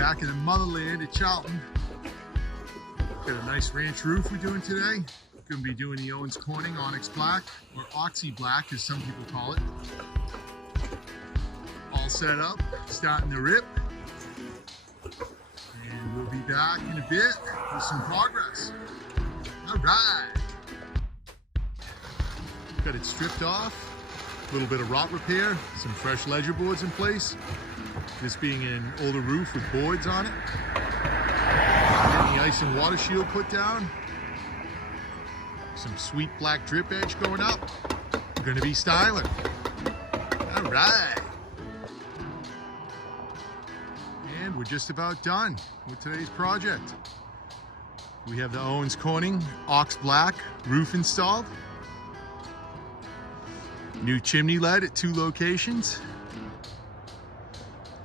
Back in the motherland at Charlton. Got a nice ranch roof we're doing today. Going to be doing the Owens Corning Onyx Black, or Oxy Black as some people call it. All set up, starting to rip. And we'll be back in a bit with some progress. All right. Got it stripped off. A little bit of rot repair, some fresh ledger boards in place. This being an older roof with boards on it. Getting the ice and water shield put down. Some sweet black drip edge going up. We're gonna be styling. All right. And we're just about done with today's project. We have the Owens Corning Onyx Black roof installed. New chimney lead at 2 locations.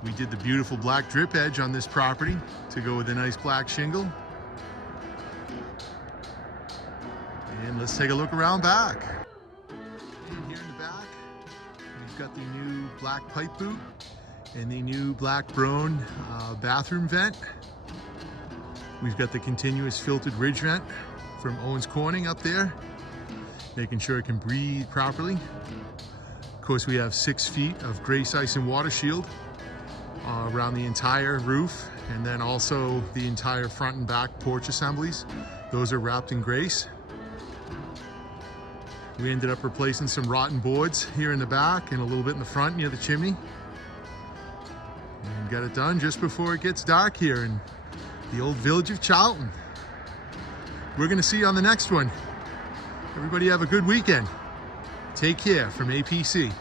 We did the beautiful black drip edge on this property to go with a nice black shingle. And let's take a look around back. And here in the back, we've got the new black pipe boot and the new black Brown bathroom vent. We've got the continuous filtered ridge vent from Owens Corning up there, making sure it can breathe properly. Of course, we have 6 feet of grease, ice, and water shield around the entire roof, and then also the entire front and back porch assemblies. Those are wrapped in grace. We ended up replacing some rotten boards here in the back and a little bit in the front near the chimney. And got it done just before it gets dark here in the old village of Charlton. We're gonna see you on the next one. Everybody have a good weekend. Take care from APC.